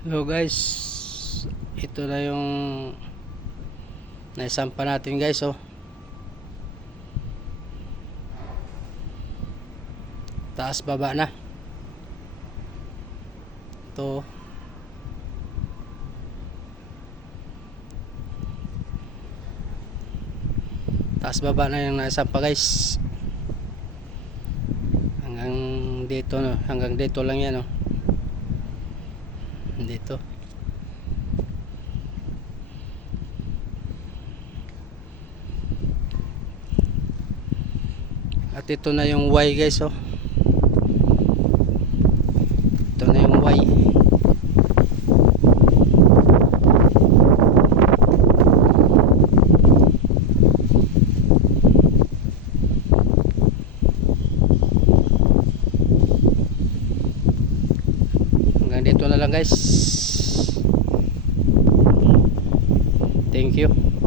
Hello guys, ito na yung naisampa natin guys oh. Taas baba na. Ito. Taas baba na yung naisampa guys. Hanggang dito no, hanggang dito lang yan oh. Dito. At ito na yung Y guys oh. Ito na yung Y. Hanggang dito na lang guys. Thank you.